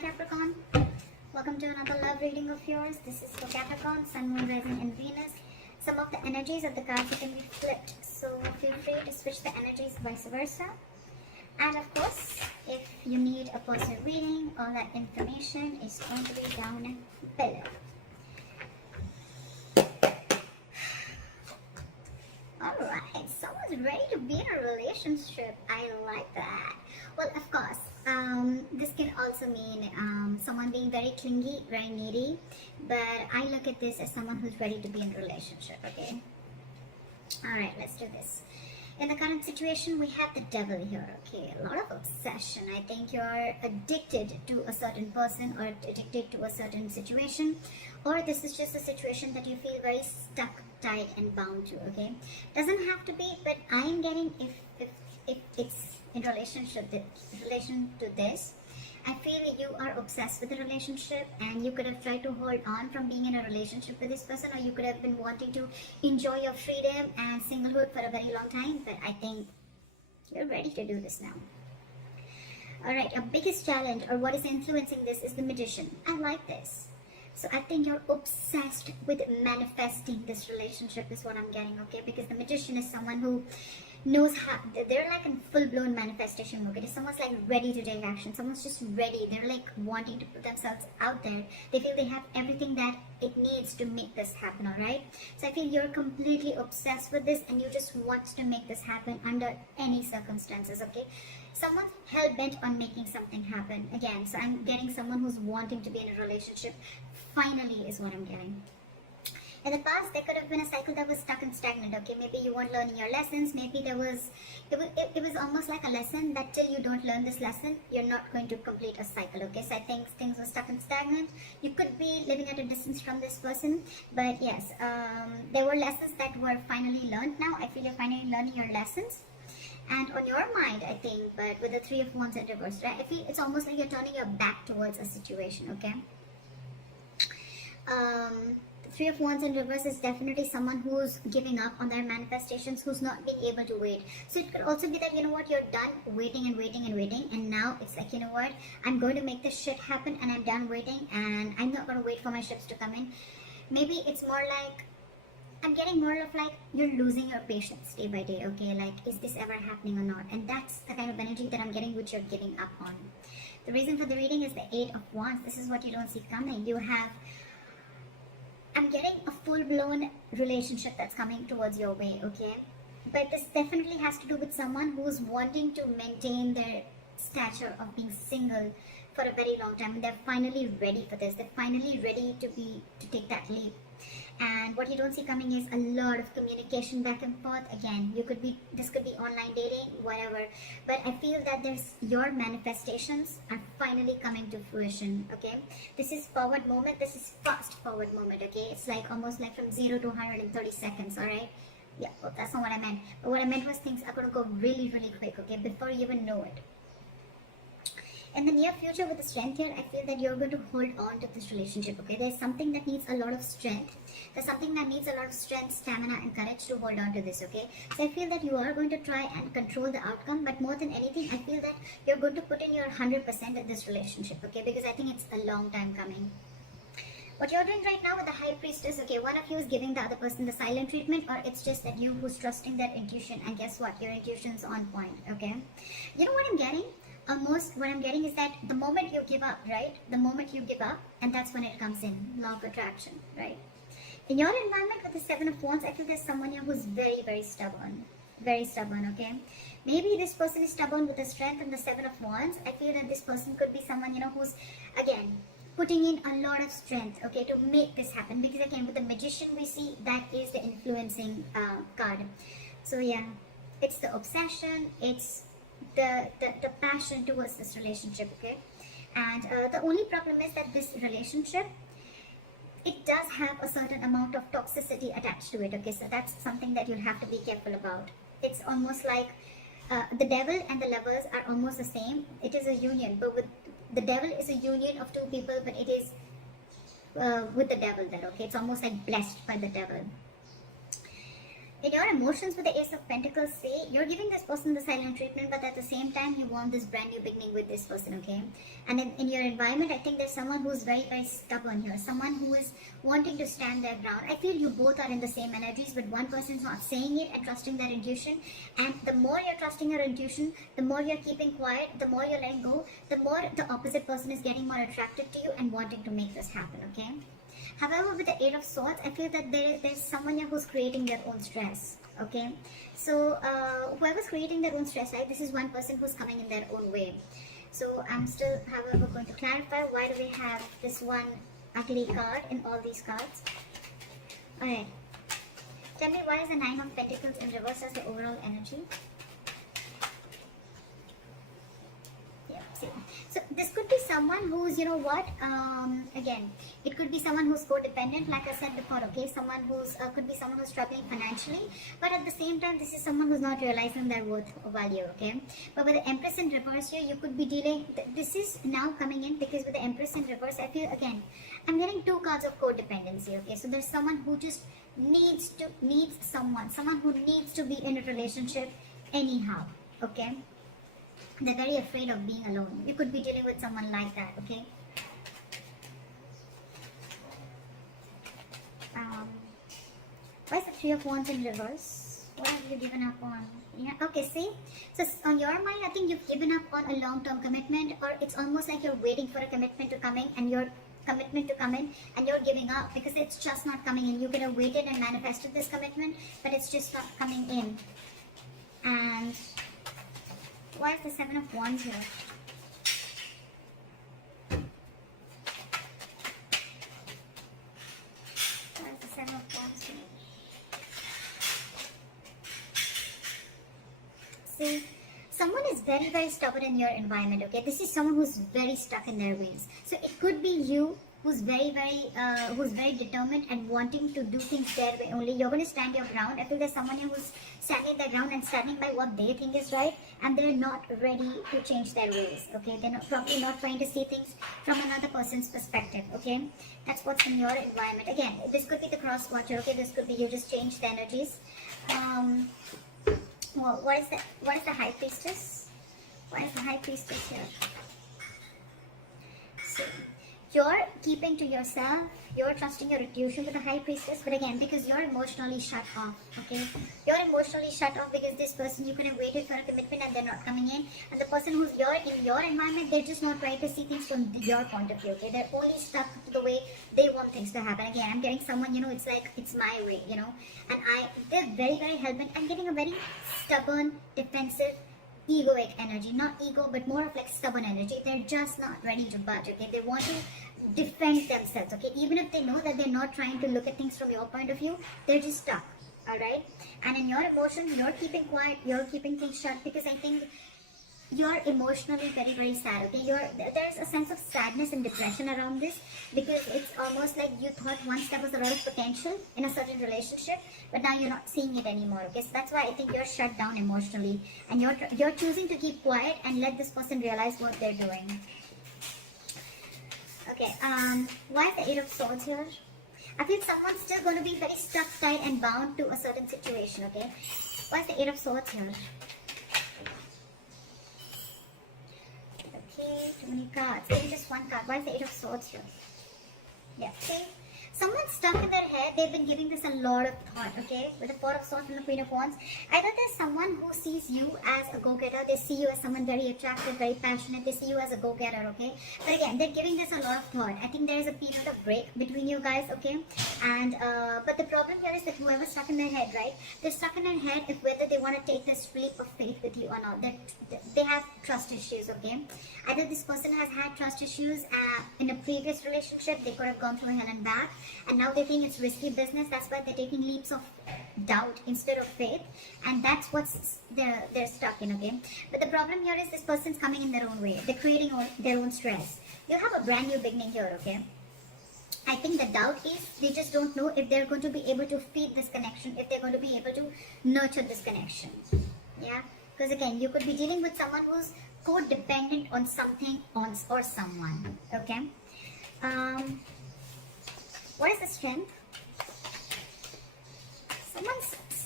Capricorn, welcome to another love reading of yours. This is for Capricorn, Sun, Moon, Rising and Venus. Some of the energies of the cards can be flipped, so feel free to switch the energies vice versa. And of course, if you need a personal reading, all that information is going to be down below. Alright, someone's ready to be in a relationship. I like that. Well, of course, this can also mean someone being very clingy, very needy, but I look at this as someone who's ready to be in a relationship, okay? Alright, let's do this. In the current situation, we have the devil here, okay? A lot of obsession. I think you're addicted to a certain person or addicted to a certain situation, or this is just a situation that you feel very stuck, tied and bound to, okay? Doesn't have to be, but I'm getting if it's in relation to this, I feel you are obsessed with the relationship and you could have tried to hold on from being in a relationship with this person, or you could have been wanting to enjoy your freedom and singlehood for a very long time, but I think you're ready to do this now. Alright, your biggest challenge or what is influencing this is the Magician. I like this. So I think you're obsessed with manifesting this relationship is what I'm getting, okay? Because the Magician is someone who knows how, they're like in full-blown manifestation mode. Someone's like ready to take action. Someone's just ready. They're like wanting to put themselves out there. They feel they have everything that it needs to make this happen, alright? So I feel you're completely obsessed with this and you just want to make this happen under any circumstances, okay? Someone's hell-bent on making something happen. Again, so I'm getting someone who's wanting to be in a relationship. Finally is what I'm getting. In the past, there could have been a cycle that was stuck and stagnant, okay? Maybe you weren't learning your lessons. Maybe it was almost like a lesson that till you don't learn this lesson, you're not going to complete a cycle, okay? So I think things were stuck and stagnant. You could be living at a distance from this person, but yes, there were lessons that were finally learned now. I feel you're finally learning your lessons. And on your mind, I think, but with the Three of Wands in reverse, right? I feel it's almost like you're turning your back towards a situation, okay? Three of Wands in reverse is definitely someone who's giving up on their manifestations, who's not being able to wait. So it could also be that, you know what, you're done waiting and waiting and waiting, and now it's like, you know what, I'm going to make this shit happen and I'm done waiting and I'm not going to wait for my ships to come in. Maybe it's more like, I'm getting more of like, you're losing your patience day by day, okay? Like, is this ever happening or not? And that's the kind of energy that I'm getting, which you're giving up on. The reason for the reading is the Eight of Wands. This is what you don't see coming. You have, I'm getting a full-blown relationship that's coming towards your way, okay? But this definitely has to do with someone who's wanting to maintain their stature of being single for a very long time. And they're finally ready for this. They're finally ready to take that leap. And what you don't see coming is a lot of communication back and forth. Again, this could be online dating, whatever. But I feel that your manifestations are finally coming to fruition, okay? This is forward moment. This is fast forward moment, okay? It's like almost like from 0 to 130 seconds, alright? Yeah, well, that's not what I meant. But what I meant was things are going to go really, really quick, okay? Before you even know it. In the near future with the strength here, I feel that you're going to hold on to this relationship, okay? There's something that needs a lot of strength. There's something that needs a lot of strength, stamina and courage to hold on to this, okay? So I feel that you are going to try and control the outcome, but more than anything, I feel that you're going to put in your 100% in this relationship, okay? Because I think it's a long time coming. What you're doing right now with the High Priestess, okay, one of you is giving the other person the silent treatment, or it's just that you who's trusting their intuition, and guess what? Your intuition's on point, okay? You know what I'm getting? What I'm getting is that the moment you give up, right? The moment you give up, and that's when it comes in, law of attraction, right? In your environment with the Seven of Wands, I feel there's someone here who's very, very stubborn, okay? Maybe this person is stubborn with the strength and the Seven of Wands. I feel that this person could be someone, you know, who's, again, putting in a lot of strength, okay, to make this happen. Because again, with the Magician, we see that is the influencing card. So yeah, it's the obsession, it's the passion towards this relationship, okay? And the only problem is that this relationship, it does have a certain amount of toxicity attached to it, okay? So that's something that you'll have to be careful about. It's almost like the devil and the lovers are almost the same. It is a union, but with the devil is a union of two people, but it is with the devil there, okay? It's almost like blessed by the devil. In your emotions with the Ace of Pentacles, say you're giving this person the silent treatment, but at the same time you want this brand new beginning with this person, okay? And in your environment, I think there's someone who's very, very stubborn here, someone who is wanting to stand their ground. I feel you both are in the same energies, but one person's not saying it and trusting their intuition. And the more you're trusting your intuition, the more you're keeping quiet, the more you're letting go, the more the opposite person is getting more attracted to you and wanting to make this happen, okay? However, with the Eight of Swords, I feel that there's someone here who's creating their own stress, okay? So, whoever's creating their own stress, right, this is one person who's coming in their own way. So, I'm still, however, going to clarify why do we have this one ugly card in all these cards. Alright. Tell me, why is the Nine of Pentacles in reverse as the overall energy? So this could be someone who's, you know what, again, it could be someone who's codependent, like I said before, okay, someone who's, could be someone who's struggling financially, but at the same time, this is someone who's not realizing their worth or value, okay. But with the Empress in reverse here, you could be dealing, this is now coming in because with the Empress in reverse, I feel, again, I'm getting two cards of codependency, okay. So there's someone who just needs someone who needs to be in a relationship anyhow, okay. They're very afraid of being alone. You could be dealing with someone like that, okay? Why is the Three of Wands in reverse? What have you given up on? Yeah, okay, see? So on your mind, I think you've given up on a long-term commitment, or it's almost like you're waiting for a commitment to come in and you're giving up because it's just not coming in. You could have waited and manifested this commitment, but it's just not coming in. And why is the Seven of Wands here? Why is the Seven of Wands here? See, someone is very, very stubborn in your environment, okay? This is someone who's very stuck in their ways. So it could be you who's very determined and wanting to do things their way only. You're going to stand your ground. I feel there's someone here who's standing their ground and standing by what they think is right, and they're not ready to change their ways, okay? They're probably not trying to see things from another person's perspective, okay? That's what's in your environment. Again, this could be the cross watcher, okay? This could be you just change the energies. Well, what is the High Priestess? Why is the High Priestess here? So, you're keeping to yourself, you're trusting your intuition with the High Priestess, but again, because you're emotionally shut off, okay? You're emotionally shut off because this person, you could have waited for a commitment and they're not coming in. And the person who's in your environment, they're just not trying to see things from your point of view, okay? They're only stuck to the way they want things to happen. Again, I'm getting someone, you know, it's like, it's my way, you know? And they're very, very hell-bent. I'm getting a very stubborn, defensive, egoic energy. Not ego, but more of like stubborn energy. They're just not ready to budge, okay? They want to defend themselves, okay? Even if they know that they're not trying to look at things from your point of view, they're just stuck, alright? And in your emotions, you're keeping quiet, you're keeping things shut because I think you're emotionally very, very sad, okay? There's a sense of sadness and depression around this because it's almost like you thought once there was a lot of potential in a certain relationship, but now you're not seeing it anymore, okay? So that's why I think you're shut down emotionally and you're choosing to keep quiet and let this person realize what they're doing. Okay, why is the Eight of Swords here? I feel someone's still going to be very stuck, tight and bound to a certain situation, okay? Why is the Eight of Swords here? Okay, too many cards. Maybe just one card. Why is the Eight of Swords here? Yeah, see? Someone's stuck in their head. They've been giving this a lot of thought, okay? With the Four of Swords and the Queen of Wands. Either there's someone who sees you as a go-getter. They see you as someone very attractive, very passionate. They see you as a go-getter, okay? But again, they're giving this a lot of thought. I think there is a period of break between you guys, okay? And, but the problem here is that whoever's stuck in their head, right? They're stuck in their head if whether they want to take this leap of faith with you or not. They have trust issues, okay? Either this person has had trust issues in a previous relationship. They could have gone through hell and back. And now they think it's risky business. That's why they're taking leaps of doubt instead of faith. And that's what's they're stuck in, okay? But the problem here is this person's coming in their own way. They're creating their own stress. You have a brand new beginning here, okay? I think the doubt is they just don't know if they're going to be able to feed this connection, if they're going to be able to nurture this connection. Yeah? Because again, you could be dealing with someone who's codependent on something or someone, okay? What is the strength?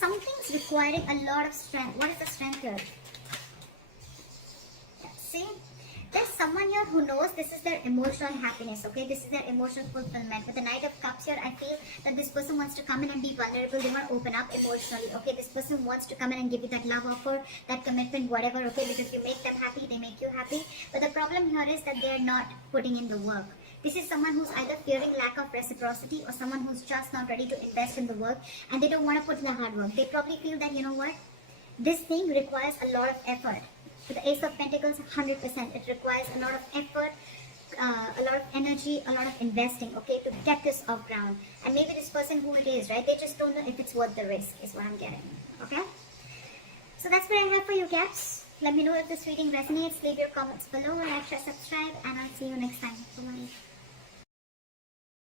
something's requiring a lot of strength. What is the strength here? Yeah, see? There's someone here who knows this is their emotional happiness, okay? This is their emotional fulfillment. With the Knight of Cups here, I feel that this person wants to come in and be vulnerable. They want to open up emotionally, okay? This person wants to come in and give you that love offer, that commitment, whatever, okay? Because you make them happy, they make you happy. But the problem here is that they're not putting in the work. This is someone who's either fearing lack of reciprocity or someone who's just not ready to invest in the work and they don't want to put in the hard work. They probably feel that, you know what? This thing requires a lot of effort. With the Ace of Pentacles, 100%. It requires a lot of effort, a lot of energy, a lot of investing, okay, to get this off ground. And maybe this person who it is, right, they just don't know if it's worth the risk, is what I'm getting, okay? So that's what I have for you, Caps. Let me know if this reading resonates. Leave your comments below, like, share, subscribe, and I'll see you next time. Bye-bye.